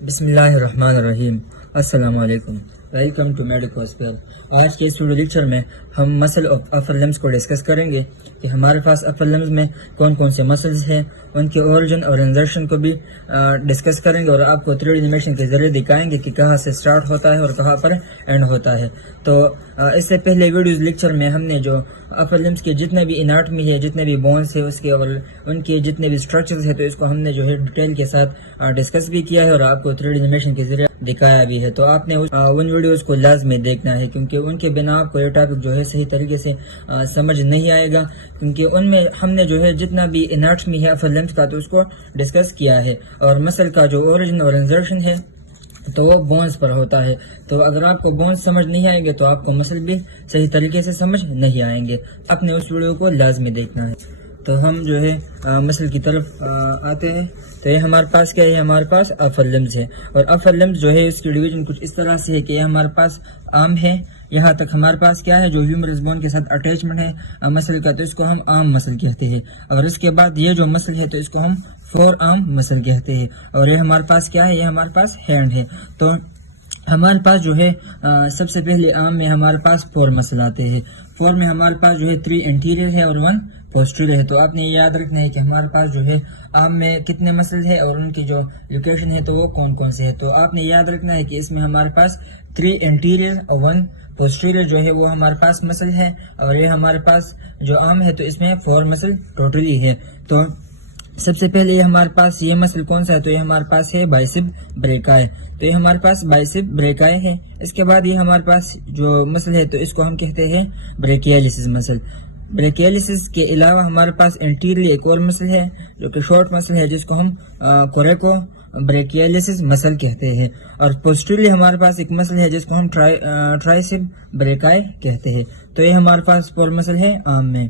بسم اللہ الرحمن الرحیم۔ السلام علیکم، ویلکم ٹو میڈیکو ہاسپٹل۔ آج کے اس ویڈیو لیکچر میں ہم مسل آف اپر لمبس کو ڈسکس کریں گے کہ ہمارے پاس اپر لمبس میں کون کون سے مسلز ہیں، ان کے اوریجن اور انزرشن کو بھی ڈسکس کریں گے، اور آپ کو 3D اینیمیشن کے ذریعے دکھائیں گے کہ کہاں سے سٹارٹ ہوتا ہے اور کہاں پر اینڈ ہوتا ہے۔ تو اس سے پہلے ویڈیوز لیکچر میں ہم نے جو اپر لمبس کے جتنے بھی اناٹمی ہے، جتنے بھی بونس ہے اس کے اور ان کے جتنے بھی اسٹرکچرز ہے، تو اس کو ہم نے جو ہے ڈیٹیل کے ساتھ ڈسکس بھی کیا ہے اور آپ کو 3D اینیمیشن کے ذریعے دکھایا بھی ہے۔ تو آپ نے ان ویڈیوز کو لازمی دیکھنا ہے، کیونکہ ان کے بنا آپ کو یہ ٹاپک جو ہے صحیح طریقے سے سمجھ نہیں آئے گا، کیونکہ ان میں ہم نے جو ہے جتنا بھی اناٹمی ہے اپر لمبس کا تو اس کو ڈسکس کیا ہے، اور مسل کا جو اوریجن اور انزرشن ہے تو وہ بونز پر ہوتا ہے۔ تو اگر آپ کو بونز سمجھ نہیں آئیں گے تو آپ کو مسل بھی صحیح طریقے سے سمجھ نہیں آئیں گے۔ آپ نے اس ویڈیو کو لازمی دیکھنا ہے۔ تو ہم جو ہے مسل کی طرف آتے ہیں۔ تو یہ ہمارے پاس کیا ہے، ہمارے پاس اپر لمبس ہے، اور اپر لمبس جو ہے اس کی ڈویژن کچھ اس طرح سے ہے کہ یہ ہمارے پاس آرم ہے، یہاں تک ہمارے پاس کیا ہے جو ہیومرس بون کے ساتھ اٹیچمنٹ ہے مسل کا، تو اس کو ہم آرم مسل کہتے ہیں، اور اس کے بعد یہ جو مسل ہے تو اس کو ہم فور آرم مسل کہتے ہیں، اور یہ ہمارے پاس کیا ہے، یہ ہمارے پاس ہینڈ ہے۔ تو ہمارے پاس جو ہے سب سے پہلے آرم میں ہمارے پاس فور مسل آتے ہیں۔ فور میں ہمارے پاس جو ہے 3 انٹیریئر ہے اور 1 پوسٹیریئر ہے۔ تو آپ نے یہ یاد رکھنا ہے کہ ہمارے پاس جو ہے آرم میں کتنے مسل ہے اور ان کی جو لوکیشن ہے تو وہ کون کون سے ہے۔ تو آپ نے یاد رکھنا ہے کہ اس میں ہمارے پاس 3 انٹیریئر اور 1 پوسٹیریئر جو ہے وہ ہمارے پاس مسل ہے، اور یہ ہمارے پاس جو آرم ہے تو اس میں 4 مسل ٹوٹلی ہے۔ تو سب سے پہلے یہ ہمارے پاس یہ مسل کون سا ہے، تو یہ ہمارے پاس ہے بائسپ بریکائے۔ تو یہ ہمارے پاس بائسپ بریکائے ہے۔ اس کے بعد یہ ہمارے پاس جو مسل ہے تو اس کو ہم کہتے ہیں بریکیالیسس مسل۔ بریکیالیسس کے علاوہ ہمارے پاس انٹیریئر ایک اور مسل ہے جو کہ شارٹ مسل ہے، جس کو ہم کوریکو بریکیالیسس مسل کہتے ہیں، اور پوسٹیریئر ہمارے پاس ایک مسل ہے جس کو ہم ٹرائسپ بریکائے کہتے ہیں۔ تو یہ ہمارے پاس 4 مسل ہے آرم میں۔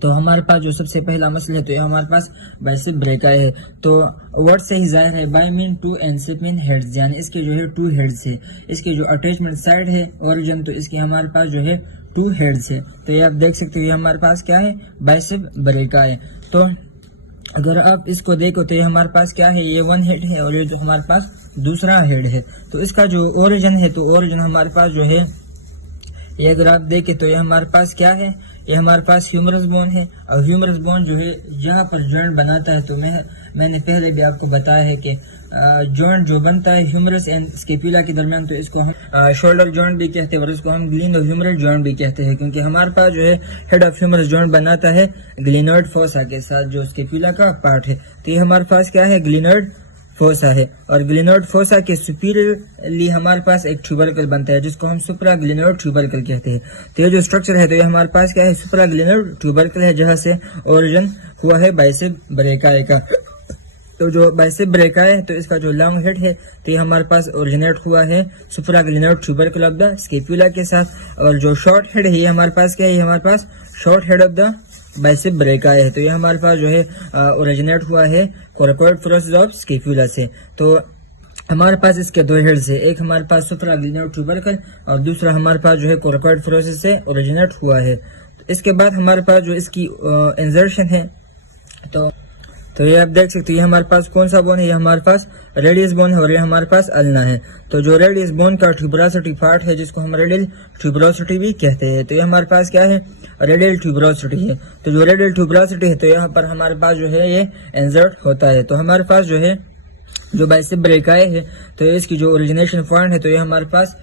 تو ہمارے پاس جو سب سے پہلا مسل ہے تو یہ ہمارے پاس بائسپ بریکائے ہے۔ تو ورڈ سے ہی ظاہر ہے، bi means 2 and ceps means heads, یعنی اس کے جو ہے 2 ہیڈز ہے۔ اس کے جو اٹیچمنٹ سائڈ ہے اوریجن، تو اس کے ہمارے پاس جو ہے 2 ہیڈز ہے۔ تو یہ آپ دیکھ سکتے ہو، یہ ہمارے پاس کیا ہے، بائسپ بریکائے۔ تو اگر آپ اس کو دیکھو تو یہ ہمارے پاس کیا ہے، یہ 1 ہیڈ ہے، اور یہ جو ہمارے پاس دوسرا ہیڈ ہے۔ تو اس کا جو اوریجن ہے تو اوریجن ہمارے پاس جو ہے، یہ اگر آپ دیکھیں تو یہ ہمارے پاس کیا ہے، یہ ہمارے پاس ہیومرس بون ہے، اور ہیومرس بون جو ہے جہاں پر جوائنٹ بناتا ہے، تو میں نے پہلے بھی آپ کو بتایا ہے کہ جوائنٹ جو بنتا ہے ہیومرس اینڈ اسکیپولا کے درمیان، تو اس کو ہم شولڈر جوائنٹ بھی کہتے ہیں، اور اس کو ہم گلینو ہیومرل جوائنٹ بھی کہتے ہیں، کیونکہ ہمارے پاس جو ہے ہیڈ آف ہیومرس جوائنٹ بناتا ہے گلینوئڈ فوسا کے ساتھ، جو اسکیپولا کا پارٹ ہے۔ تو یہ ہمارے پاس کیا ہے، گلینوئڈ فوسا ہے، اور گلینوئڈ فوسا کے سپیریئرلی ہمارے پاس ایک ٹیوبرکل بنتا ہے جس کو ہم سپرا گلینوئڈ ٹیوبرکل کہتے ہیں۔ تو یہ جو اسٹرکچر ہے تو یہ ہمارے پاس کیا ہے، سپرا گلینوئڈ ٹیوبرکل ہے، جہاں سے اوریجن ہوا ہے بائسپ بریکائے کا۔ تو جو بائسپ بریکائے ہے تو اس کا جو لانگ ہیڈ ہے تو یہ ہمارے پاس اوریجنیٹ ہوا ہے سپرا گلینوئڈ ٹیوبرکل آف دا اسکیپولا کے ساتھ، اور جو شارٹ ہیڈ ہے یہ ہمارے پاس کیا ہے، یہ ہمارے پاس short head of the bicep brachii ہے۔ تو یہ ہمارے پاس جو ہے اوریجنیٹ ہوا ہے کوریکوئڈ فوسا آف اسکیپولا سے۔ تو ہمارے پاس اس کے 2 ہیڈز ہے، ایک ہمارے پاس سپرا گلینوئڈ ٹیوبرکل، اور دوسرا ہمارے پاس جو ہے کوریکوئڈ فوسا سے اوریجنیٹ ہوا ہے۔ اس کے بعد ہمارے پاس جو اس کی انزرشن ہے، تو یہ آپ دیکھ سکتے ہیں، یہ ہمارے پاس کون سا بون ہے، یہ ہمارے پاس ریڈیس بون ہے، اور یہ ہمارے پاس النا ہے۔ تو جو ریڈیس بون کا ٹیوبراسٹی پارٹ ہے، جس کو ہم ریڈیل ٹیوبراسٹی بھی کہتے ہیں، تو یہ ہمارے پاس کیا ہے، ریڈیل ٹیوبراسٹی ہے۔ تو جو ریڈیل ٹیوبراسٹی ہے تو یہاں پر ہمارے پاس جو ہے یہ انسرٹ ہوتا ہے۔ تو ہمارے پاس جو ہے جو بائسپ بریکائے ہے تو اس کی جو اوریجنیشن پوائنٹ ہے تو یہ ہمارے پاس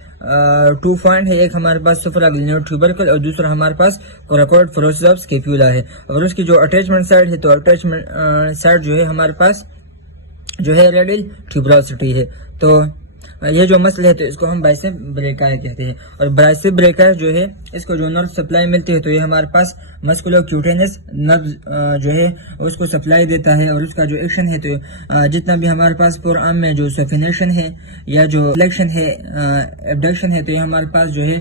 2 پوائنٹ ہے، ایک ہمارے پاس سپرا گلینوئڈ ٹیوبرکل اور دوسرا ہمارے پاس کوریکوئڈ فوسا آف اسکیپولا ہے، اور اس کی جو اٹیچمنٹ سائڈ ہے تو اٹیچمنٹ سائڈ جو ہے ہمارے پاس جو ہے ریڈیل ٹیوبراسٹی ہے۔ تو یہ جو مسل ہے تو اس کو ہم بائسپ بریکائے کہتے ہیں، اور بائسپ بریکائے جو ہے اس کو جو نرو سپلائی ملتی ہے تو یہ ہمارے پاس مسکولو کیوٹینس نرو جو ہے اس کو سپلائی دیتا ہے، اور اس کا جو ایکشن ہے تو جتنا بھی ہمارے پاس فور آرم میں جو سفینیشن ہے یا جو فلیکشن ہے ایبڈکشن ہے تو یہ ہمارے پاس جو ہے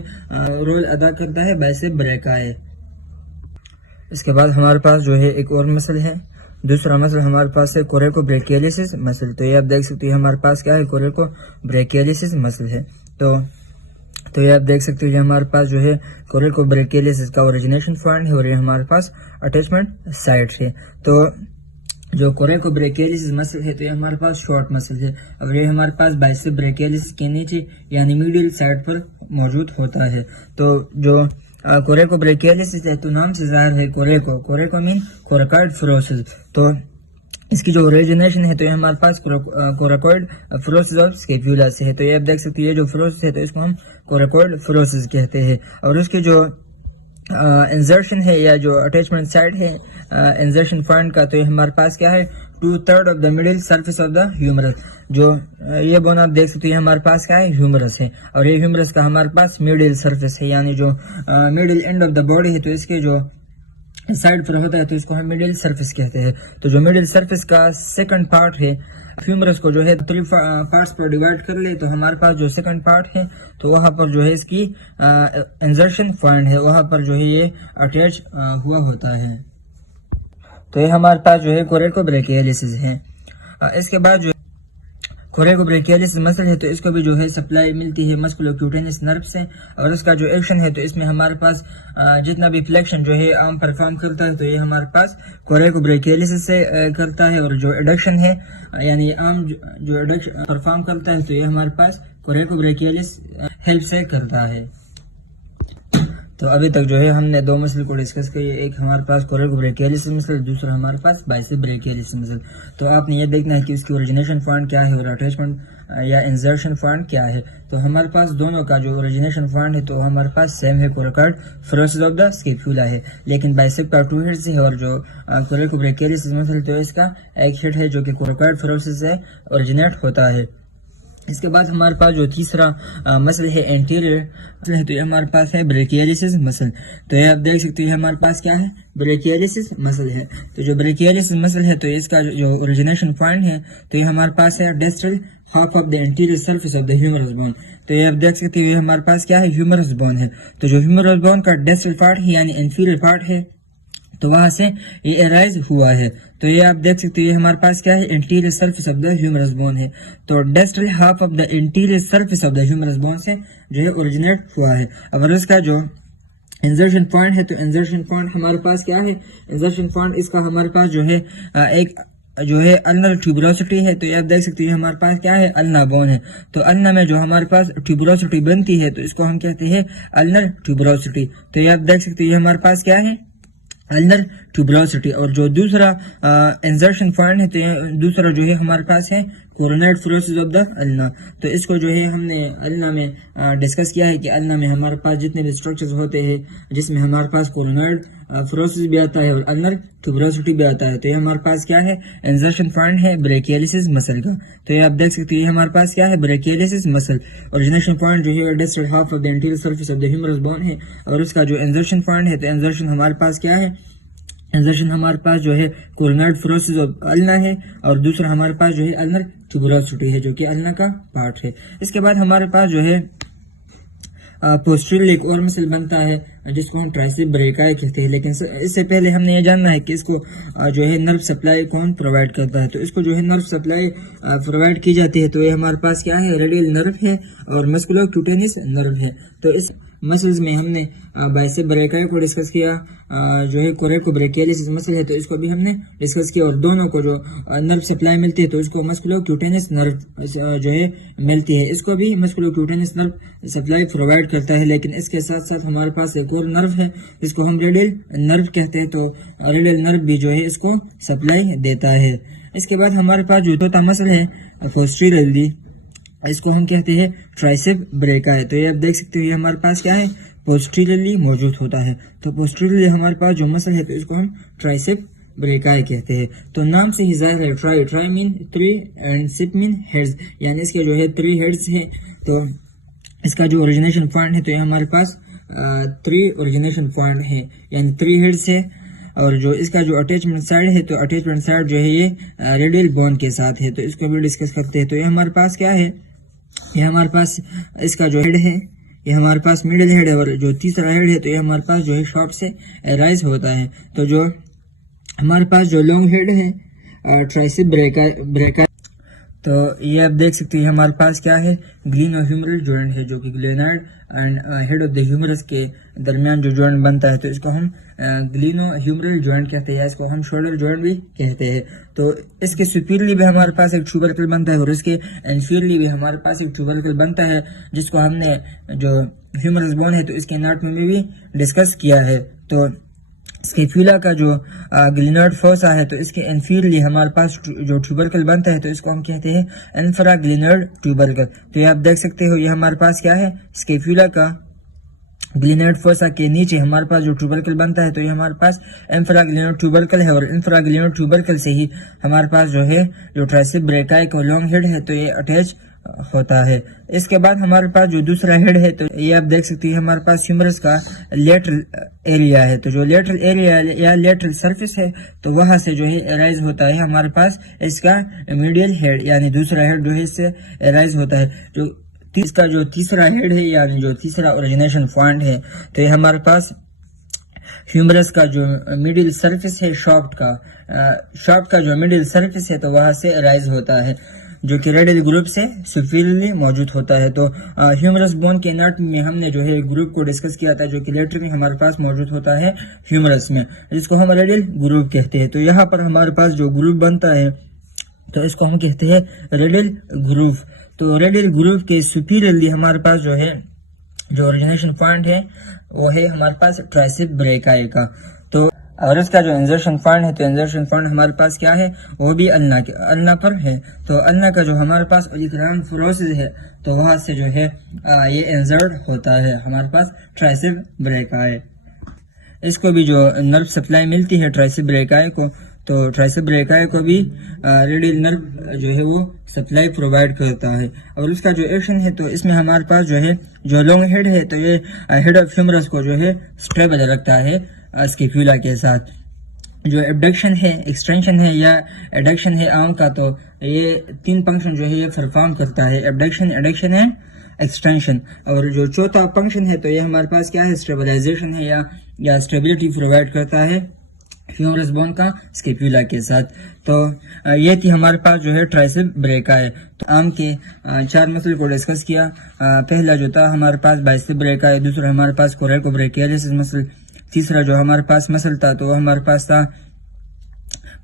رول ادا کرتا ہے بائسپ بریکائے۔ اس کے بعد ہمارے پاس جو ہے ایک اور مسل ہے، دوسرا مسل ہمارے پاس ہے کوریکو بریکیالیسس مسل۔ تو یہ آپ دیکھ سکتے ہیں ہمارے پاس کیا ہے، کوریکو بریکیالیسس مسل ہے۔ تو یہ آپ دیکھ سکتے ہیں ہمارے پاس جو ہے کوریکو بریکیالیسس کا اوریجنیشن پوائنٹ ہے، اور یہ ہمارے پاس اٹیچمنٹ سائٹ ہے۔ تو جو کوریکو بریکیلیس مسل ہے تو یہ ہمارے پاس شارٹ مسل ہے، اور یہ ہمارے پاس بائسپ بریکیلیس کے نیچے یعنی میڈل سائڈ پر موجود ہوتا ہے۔ تو جو کوریکو بریکیلیس ہے تو نام سے ظاہر ہے کوریکو مین کوریکوئڈ فروسز، تو اس کی جو اوریجنیشن ہے تو یہ ہمارے پاس کوریکوئڈ فروسز آف اسکیپولا سے ہے۔ تو یہ آپ دیکھ سکتے ہیں یہ جو فروسز ہے تو اس کو ہم کوریکوئڈ فروسز کہتے ہیں، اور اس کے جو انزرشن ہے یا جو اٹیچمنٹ سائڈ ہے انزرشن پوائنٹ کا، تو یہ ہمارے پاس کیا ہے 2/3 of the middle surface of the humorous. جو یہ بون آپ دیکھ سکتے ہیں ہمارے پاس کیا ہے ہیومرس ہے، اور یہ ہیومرس کا ہمارے پاس مڈل سرفیس ہے، یعنی جو middle and of the body ہے تو اس کے جو سائڈ پر ہوتا ہے تو اس کو ہم مڈل سرفیس کہتے ہیں۔ تو جو مڈل سرفیس کا سیکنڈ پارٹ ہے ہیومرس کو جو ہے 3 پارٹس پر ڈیوائڈ کر لے، تو ہمارے پاس جو سیکنڈ پارٹ ہے تو وہاں پر جو ہے اس کی انزرشن پوائنٹ ہے، وہاں پر جو ہے یہ اٹیچ ہوا ہوتا ہے۔ تو یہ ہمارے پاس جو ہے کوریکو بریکیلیس ہے۔ اس کے بعد جو کوریکو بریکیلیس مسل ہے تو اس کو بھی جو ہے سپلائی ملتی ہے مسکولوکیوٹینس نرو سے، اور اس کا جو ایکشن ہے تو اس میں ہمارے پاس جتنا بھی فلیکشن جو ہے عام پرفارم کرتا ہے تو یہ ہمارے پاس کوریکو بریکیلیس سے کرتا ہے، اور جو ایڈکشن ہے یعنی عام جو ایڈکشن پرفارم کرتا ہے تو یہ ہمارے پاس کوریکو بریکیلیس ہیلپ سے کرتا ہے۔ تو ابھی تک جو ہے ہم نے 2 مسل کو ڈسکس کیا، ایک ہمارے پاس کوریکو بریکیلیس مسل، دوسرا ہمارے پاس بائسپ بریکیلیس مسل۔ تو آپ نے یہ دیکھنا ہے کہ اس کی اوریجنیشن پوائنٹ کیا ہے اور اٹیچمنٹ یا انزرشن پوائنٹ کیا ہے۔ تو ہمارے پاس دونوں کا جو اوریجنیشن پوائنٹ ہے تو ہمارے پاس سیم ہے، کوریکوئڈ فروسز آف دا اسکیپولا ہے، لیکن بائسپ کا 2 ہیڈز ہے، اور جو کوریکو بریکیلیس مسل تو اس کا ایک ہیڈ ہے جو کہ کوریکوئڈ فروسز سے اوریجنیٹ ہوتا ہے۔ اس کے بعد ہمارے پاس جو تیسرا مسل ہے انٹیریئر مسل ہے تو یہ ہمارے پاس ہے بریکیلیس مسل۔ تو یہ آپ دیکھ سکتے ہیں ہمارے پاس کیا ہے بریکیلیس مسل ہے۔ تو جو بریکیلیس مسل ہے تو اس کا جو اوریجنیشن پوائنٹ ہے تو یہ ہمارے پاس ہے distal half of the anterior surface of the humerus bone. تو یہ آپ دیکھ سکتے ہیں ہمارے پاس کیا ہے ہیومرس بون ہے۔ تو جو ہیومرس بون کا ڈسٹل پارٹ ہے یعنی انفیریئر پارٹ ہے تو وہاں سے یہ ارائز ہوا ہے۔ تو یہ آپ دیکھ سکتے ہیں ہمارے پاس کیا ہے anterior surface of the humerus bone ہے۔ تو distal half of the anterior surface of the humerus bone سے جو ہے اوریجنیٹ ہوا ہے۔ اگر اس کا جو انزرشن پوائنٹ ہے تو انزرشن پوائنٹ ہمارے پاس کیا ہے انزرشن پوائنٹ اس کا ہمارے پاس جو ہے ایک جو ہے النر ٹیوبروسٹی ہے۔ تو یہ آپ دیکھ سکتے ہیں ہمارے پاس کیا ہے النا بون ہے۔ تو النا میں جو ہمارے پاس ٹیوبروسٹی بنتی ہے تو اس کو ہم کہتے ہیں النر ٹیوبروسٹی۔ تو یہ آپ دیکھ سکتے ہیں ہمارے پاس کیا ہے النر ٹیوبروسٹی۔ اور جو دوسرا انزرشن پوائنٹ ہے تو دوسرا جو ہے ہمارے پاس ہے کورونائڈ فروسز آف دا النا۔ تو اس کو جو ہے ہم نے النا میں ڈسکس کیا ہے کہ النا میں ہمارے پاس جتنے بھی اسٹرکچرز ہوتے ہیں جس میں ہمارے پاس کورونائڈ فروسز بھی آتا ہے اور النر ٹیوبروسٹی بھی آتا ہے، تو یہ ہمارے پاس کیا ہے انزرشن پوائنٹ ہے بریکیلیس مسل کا۔ تو یہ آپ دیکھ سکتے ہیں ہمارے پاس کیا ہے بریکیلیس مسل، اوریجنیشن پوائنٹ جو ہے distal half of the anterior surface of the humerus bone ہے، اور اس کا جو انزرشن پوائنٹ ہے تو انزرشن ہمارے پاس کیا ہے انزرشن ہمارے پاس جو ہے کورونائڈ فروسز آف النا ہے، اور دوسرا ہمارے پاس جو ہے النر ٹیوبروسٹی ہے جو کہ النا کا پارٹ ہے۔ اس کے بعد ہمارے پاس جو ہے پوسٹیریئر ایک اور مسل بنتا ہے جس کو ہم ٹرائسیپ بریکائی کہتے ہیں، لیکن اس سے پہلے ہم نے یہ جاننا ہے کہ اس کو جو ہے نرو سپلائی کون پرووائڈ کرتا ہے۔ تو اس کو جو ہے نرو سپلائی پرووائڈ کی جاتی ہے تو یہ ہمارے پاس کیا ہے ریڈیل نرو ہے اور مسکولوکیوٹینس نرو ہے۔ تو اس مسلز میں ہم نے بائسپ بریکائی کو ڈسکس کیا، جو ہے کوریکو بریکیلیس مسل ہے تو اس کو بھی ہم نے ڈسکس کیا، اور دونوں کو جو نرو سپلائی ملتی ہے تو اس کو مسکولوکیوٹینس نرو جو ہے ملتی ہے، اس کو بھی مسکولوکیوٹینس نرو سپلائی پرووائڈ کرتا ہے۔ لیکن اس کے ساتھ ساتھ ہمارے پاس ایک اور نرو ہے جس کو ہم ریڈیل نرو کہتے ہیں، تو ریڈیل نرو بھی جو ہے اس کو سپلائی دیتا ہے۔ اس کے بعد ہمارے پاس جو چوتھا مسل ہے پوسٹیریئرلی، اس کو ہم کہتے ہیں ٹرائسیپ بریکائی۔ تو یہ آپ دیکھ سکتے ہیں ہمارے پاس کیا ہے پوسٹیریئرلی موجود ہوتا ہے۔ تو پوسٹیریئرلی ہمارے پاس جو مسل ہے تو اس کو ہم ٹرائسیپ بریکائی کہتے ہیں۔ تو نام سے ہی ظاہر ہے tri means 3 and ceps means heads, یعنی اس کے جو ہے 3 ہیڈز ہے۔ تو اس کا جو اوریجنیشن پوائنٹ ہے تو یہ ہمارے پاس 3 اوریجنیشن پوائنٹ ہے یعنی 3 ہیڈز ہے، اور جو اس کا جو اٹیچمنٹ سائڈ ہے تو اٹیچمنٹ سائڈ جو ہے یہ ریڈیل بون کے ساتھ ہے، تو اس کو بھی ڈسکس کرتے ہیں۔ تو یہ ہمارے پاس کیا ہے یہ ہمارے پاس اس کا جو ہیڈ ہے یہ ہمارے پاس مڈل ہیڈ ہے، اور جو تیسرا ہیڈ ہے تو یہ ہمارے پاس جو ہے شاپ سے رائز ہوتا ہے۔ تو جو ہمارے پاس جو لانگ ہیڈ ہے ٹرائسیپ بریکائی تو یہ آپ دیکھ سکتے ہیں ہمارے پاس کیا ہے، گلینو ہیومرل جوائنٹ ہے جو کہ glenoid and head of the humerus کے درمیان جو جوائنٹ بنتا ہے تو اس کو ہم گلینو ہیومرل جوائنٹ کہتے ہیں، اس کو ہم شولڈر جوائنٹ بھی کہتے ہیں۔ تو اس کے سپیرلی بھی ہمارے پاس ایک ٹیوبرکل بنتا ہے اور اس کے انفیرلی بھی ہمارے پاس ایک ٹیوبرکل بنتا ہے، جس کو ہم نے جو ہیومرس بون ہے تو اس کے اناٹمی میں بھی ڈسکس کیا ہے۔ تو اسکیپولا کا جو گلینارڈ فوسا ہے تو اس کے انفیرلی ہمارے پاس جو ٹیوبرکل بنتا ہے تو اس کو ہم کہتے ہیں انفرا گلینارڈ ٹیوبرکل۔ تو یہ آپ دیکھ سکتے ہو، یہ ہمارے پاس کیا ہے، اسکیپولا کا گلینارڈ فوسا کے نیچے ہمارے پاس جو ٹیوبرکل بنتا ہے تو یہ ہمارے پاس انفرا گلینارڈ ٹیوبرکل ہے، اور انفرا گلینارڈ ٹیوبرکل سے ہی ہمارے پاس جو ہے جو ٹرائسپ بریکائی کا لانگ ہیڈ ہے تو یہ اٹیچ ہوتا ہے۔ اس کے بعد ہمارے پاس جو دوسرا ہیڈ ہے تو یہ آپ دیکھ سکتے ہیں ہمارے پاس ہیومرس کا لیٹرل ایریا ہے، تو جو لیٹرل ایریا یا لیٹرل سرفیس ہے تو وہاں سے جو ہے ارائز ہوتا ہے ہمارے پاس اس کا میڈیل ہیڈ، یعنی دوسرا ہیڈ جو ہے اس سے ارائز ہوتا ہے۔ جو اس کا جو تیسرا ہیڈ ہے یعنی جو تیسرا اوریجنیشن پوائنٹ ہے تو یہ ہمارے پاس ہیومرس کا جو میڈل سرفیس ہے شافٹ کا جو میڈل سرفیس ہے تو وہاں سے ارائز ہوتا ہے، جو کہ ریڈل گروپ سے سپیریئرلی موجود ہوتا ہے۔ تو ہیومرس بون کے اناٹمی میں ہم نے جو ہے گروپ کو ڈسکس کیا تھا، جو کہ لیٹر میں ہمارے پاس موجود ہوتا ہے ہیومرس میں، جس کو ہم ریڈل گروپ کہتے ہیں۔ تو یہاں پر ہمارے پاس جو گروپ بنتا ہے تو اس کو ہم کہتے ہیں ریڈل گروپ۔ تو ریڈل گروپ کے سپیریئرلی ہمارے پاس جو ہے جو اوریجنیشن پوائنٹ ہے وہ ہے ہمارے پاس ٹرائسپ بریکائی کا۔ تو اور اس کا جو انزرشن پوائنٹ ہے تو انزرشن پوائنٹ ہمارے پاس کیا ہے، وہ بھی النا پر ہے۔ تو النا کا جو ہمارے پاس اولیکرام فروسز ہے تو وہاں سے جو ہے یہ انزرڈ ہوتا ہے ہمارے پاس ٹرائسپ بریکائی۔ اس کو بھی جو نرو سپلائی ملتی ہے ٹرائسپ بریکائی کو، تو ٹرائسپ بریکائی کو بھی ریڈل نرو جو ہے وہ سپلائی پرووائڈ کرتا ہے۔ اور اس کا جو ایکشن ہے تو اس میں ہمارے پاس جو ہے جو لانگ ہیڈ ہے تو یہ ہیڈ آف ہیومرس کو جو ہے سٹیبل رکھتا ہے اسکیپولا کے ساتھ۔ جو ایبڈکشن ہے، ایکسٹینشن ہے یا ایڈکشن ہے آرم کا، تو یہ تین فنکشن جو ہے یہ پرفارم کرتا ہے، ایبڈکشن، ایڈکشن اینڈ ایکسٹینشن۔ اور جو چوتھا فنکشن ہے تو یہ ہمارے پاس کیا ہے، اسٹیبلائزیشن ہے یا اسٹیبلٹی پرووائڈ کرتا ہے ہیومرس بون کا اسکیپولا کے ساتھ۔ تو یہ تھی ہمارے پاس جو ہے ٹرائسپ بریکائی۔ تو آرم کے 4 مسل کو ڈسکس کیا۔ پہلا جو تھا ہمارے پاس بائسپ بریکائی، دوسرا ہمارے پاس کوریکو بریکیالیس مسل، تیسرا جو ہمارے پاس مسل تھا تو وہ ہمارے پاس تھا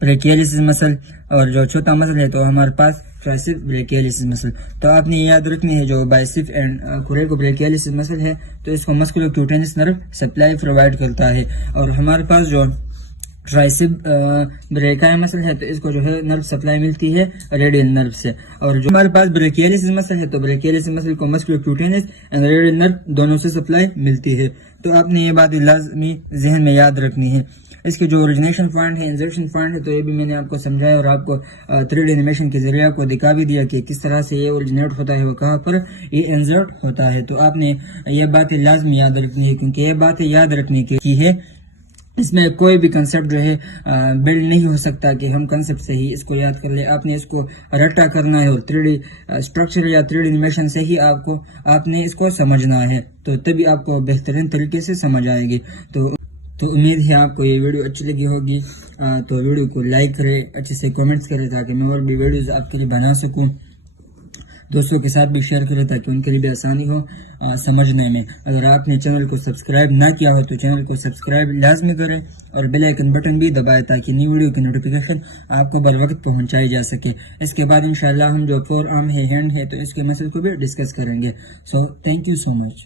بریکیالیس مسل، اور جو چوتھا مسل ہے تو ہمارے پاس ٹرائسپ بریکیالیس مسل۔ تو آپ نے یاد رکھنی ہے جو بائسپ اینڈ کوریکو بریکیالیس مسل ہے تو اس کو مسکولو کیوٹینس نرو سپلائی پرووائڈ کرتا ہے، اور ہمارے پاس جو ٹرائسپ بریکائی مسل ہے تو اس کو جو ہے نرو سپلائی ملتی ہے ریڈیل نرو سے۔ اور جو ہمارے پاس بریکیالیس مسل ہے تو بریکیالیس مسل کو مسکولو کیوٹینس اینڈ ریڈیل نرو دونوں سے سپلائی ملتی ہے۔ تو آپ نے یہ بات لازمی ذہن میں یاد رکھنی ہے۔ اس کے جو اوریجنیشن پوائنٹ ہے، انزرشن پوائنٹ ہے، تو یہ بھی میں نے آپ کو سمجھایا اور آپ کو 3D اینیمیشن کے ذریعے کو دکھا بھی دیا کہ کس طرح سے یہ اوریجنیٹ ہوتا ہے، وہ کہاں پر یہ انزرٹ ہوتا ہے۔ تو آپ نے یہ باتیں لازمی یاد رکھنی ہے، کیونکہ یہ باتیں یاد رکھنے کی ہے، اس میں کوئی بھی کنسیپٹ جو ہے بلڈ نہیں ہو سکتا کہ ہم کنسیپٹ سے ہی اس کو یاد کر لیں۔ آپ نے اس کو رٹا کرنا ہے اور 3D اسٹرکچر یا 3D اینیمیشن سے ہی آپ نے اس کو سمجھنا ہے، تو تبھی آپ کو بہترین طریقے سے سمجھ آئے گی۔ تو امید ہے آپ کو یہ ویڈیو اچھی لگی ہوگی، تو ویڈیو کو لائک کریں، اچھے سے کامنٹس کریں تاکہ میں اور بھی ویڈیوز آپ کے لیے بنا سکوں، دوستوں کے ساتھ بھی شیئر کریں تاکہ ان کے لیے بھی آسانی ہو سمجھنے میں۔ اگر آپ نے چینل کو سبسکرائب نہ کیا ہو تو چینل کو سبسکرائب لازمی کریں اور بیل آئیکن بٹن بھی دبائیں تاکہ نئی ویڈیو کی نوٹیفیکیشن آپ کو بر وقت پہنچائی جا سکے۔ اس کے بعد انشاءاللہ ہم جو فور آرم ہے، ہینڈ ہے، تو اس کے مسل کو بھی ڈسکس کریں گے۔ So thank you so much.